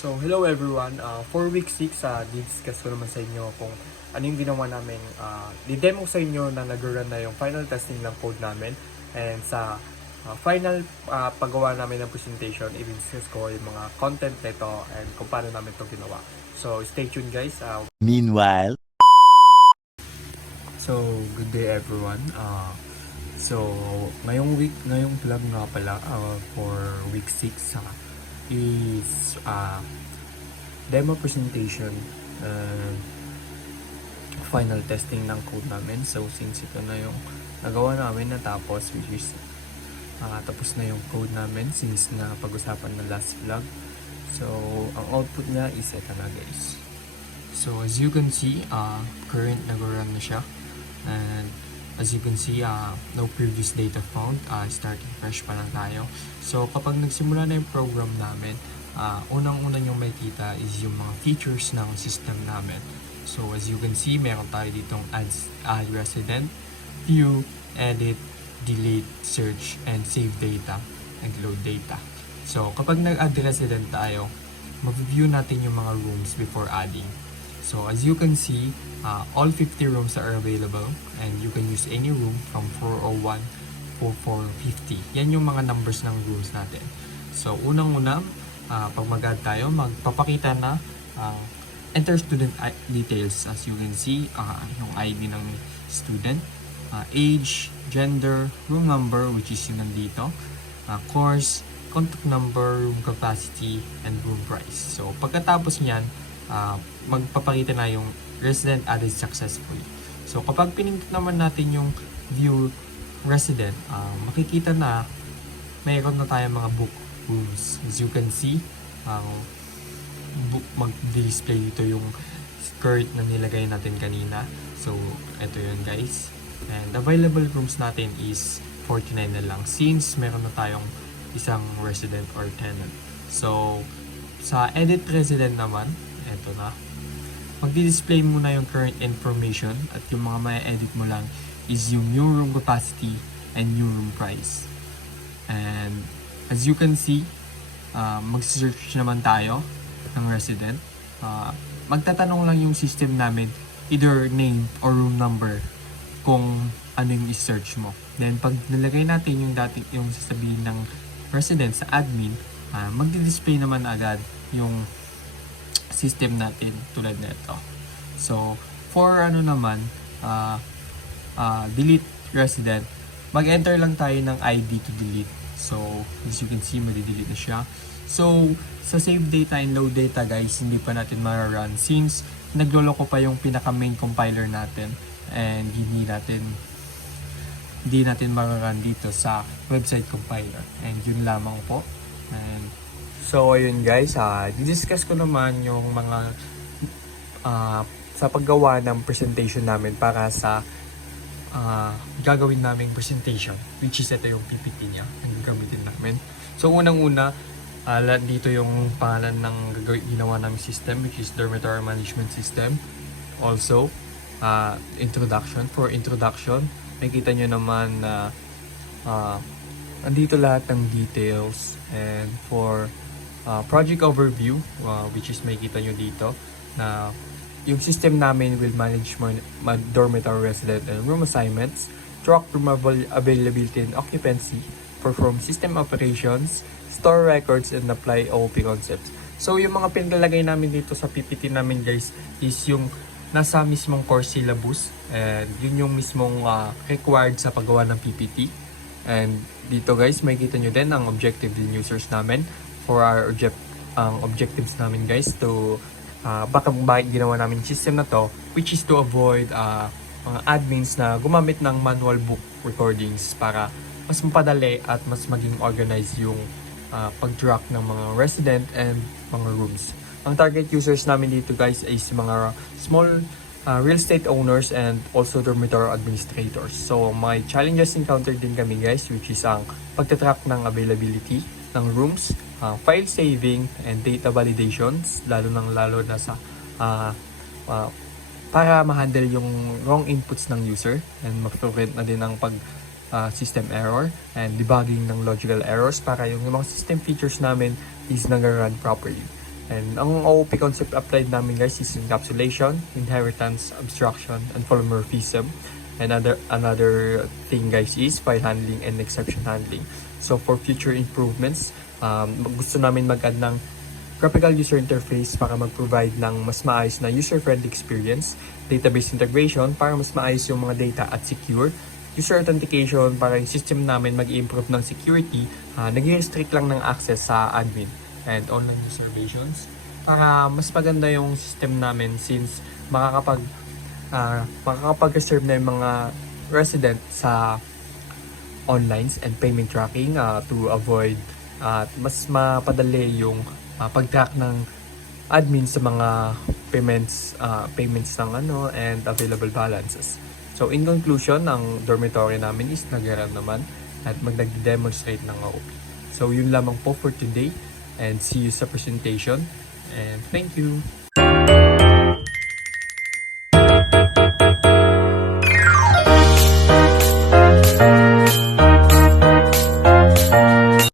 So, hello everyone. For week 6, di-discuss ko naman sa inyo kung ano yung ginawa namin. Di-demo sa inyo na nag-run na yung final testing ng code namin. And sa final paggawa namin ng presentation, i-discuss ko yung mga content nito and kung paano namin ito ginawa. So, stay tuned guys. Meanwhile, So, good day everyone. So, ngayong vlog nga pala for week 6 is demo presentation final testing ng code namin. So, since ito na yung nagawa namin natapos, which is tapos na yung code namin since na pag-usapan na last vlog. So, ang output niya is ito na guys. So, as you can see, current nag-run na siya. And as you can see, no previous data found. Starting fresh pa lang tayo. So, kapag nagsimula na yung program namin, unang-una yung makikita is yung mga features ng system namin. So, as you can see, meron tayo ditong add resident, view, edit, delete, search, and save data, and load data. So, kapag nag-add resident tayo, mag-view natin yung mga rooms before adding. So, as you can see, all 50 rooms are available and you can use any room from 401 to 450. Yan yung mga numbers ng rooms natin. So, unang-una, pag mag-add tayo, magpapakita na enter student details. As you can see, yung ID ng student, age, gender, room number, which is yun nandito, course, contact number, room capacity, and room price. So, pagkatapos niyan, magpapakita na yung resident added successfully. So, kapag pinindot naman natin yung view resident, makikita na mayroon na tayong mga book rooms. As you can see, mag-display dito yung current na nilagay natin kanina. So, ito yun guys. And available rooms natin is 49 na lang since meron na tayong isang resident or tenant. So, sa edit resident naman, ito na. Magdi-display muna yung current information at yung mga ma-edit mo lang is yung new room capacity and new room price. And as you can see, mag-search naman tayo ng resident. Magtatanong lang yung system namin either name or room number kung ano yung i-search mo. Then pag nilagay natin yung sasabihin ng resident sa admin, magdi-display naman agad yung system natin tulad nito. So, for delete resident, mag-enter lang tayo ng ID to delete. So, as you can see, madi-delete na siya. So, sa save data and load data guys, hindi pa natin ma-run since nagloloko pa yung pinaka main compiler natin and hindi natin ma-run dito sa website compiler. And yun lamang po. And so, ayun guys, di-discuss ko naman yung mga sa paggawa ng presentation namin para sa gagawin naming presentation, which is ito yung PPT niya, ang gagamitin namin. So, unang-una, dito yung pangalan ng ginawa naming system, which is Dormitory Management System. Also, introduction. For introduction, makita nyo naman na andito lahat ng details. And for project overview, which is makita nyo dito na yung system namin will manage dormitory resident and room assignments, track room availability and occupancy, perform system operations, store records, and apply OOP concepts. So yung mga pinalagay namin dito sa PPT namin guys is yung nasa mismong course syllabus and yun yung mismong required sa paggawa ng PPT. And dito guys, makikita nyo din ang objective din users namin for our objectives namin guys to bakit ginawa namin system na to, which is to avoid mga admins na gumamit ng manual book recordings para mas mapadali at mas maging organized yung pag-track ng mga resident and mga rooms. Ang target users namin dito guys is mga small real estate owners and also dormitory administrators. So may challenges encountered din kami guys, which is ang pagtatrack ng availability ng rooms, file saving and data validations, lalo na sa para ma-handle yung wrong inputs ng user and ma-prevent na din ang system error and debugging ng logical errors para yung mga system features namin is nag-run properly. And ang OOP concept applied namin guys is encapsulation, inheritance, abstraction, and polymorphism. And another thing guys is file handling and exception handling. So for future improvements, gusto namin mag-add ng graphical user interface para mag-provide ng mas maayos na user-friendly experience, database integration para mas maayos yung mga data at secure, user authentication para yung system namin mag-improve ng security, nag-restrict lang ng access sa admin, and online reservations para mas maganda yung system namin since makakapag-reserve na yung mga resident sa online and payment tracking to avoid mas mapadali yung pag-track ng admin sa mga payments ng and available balances. So in conclusion, ang dormitory namin is nag-run naman at mag-demonstrate ng OOP. So yun lamang po for today and see you sa presentation and thank you!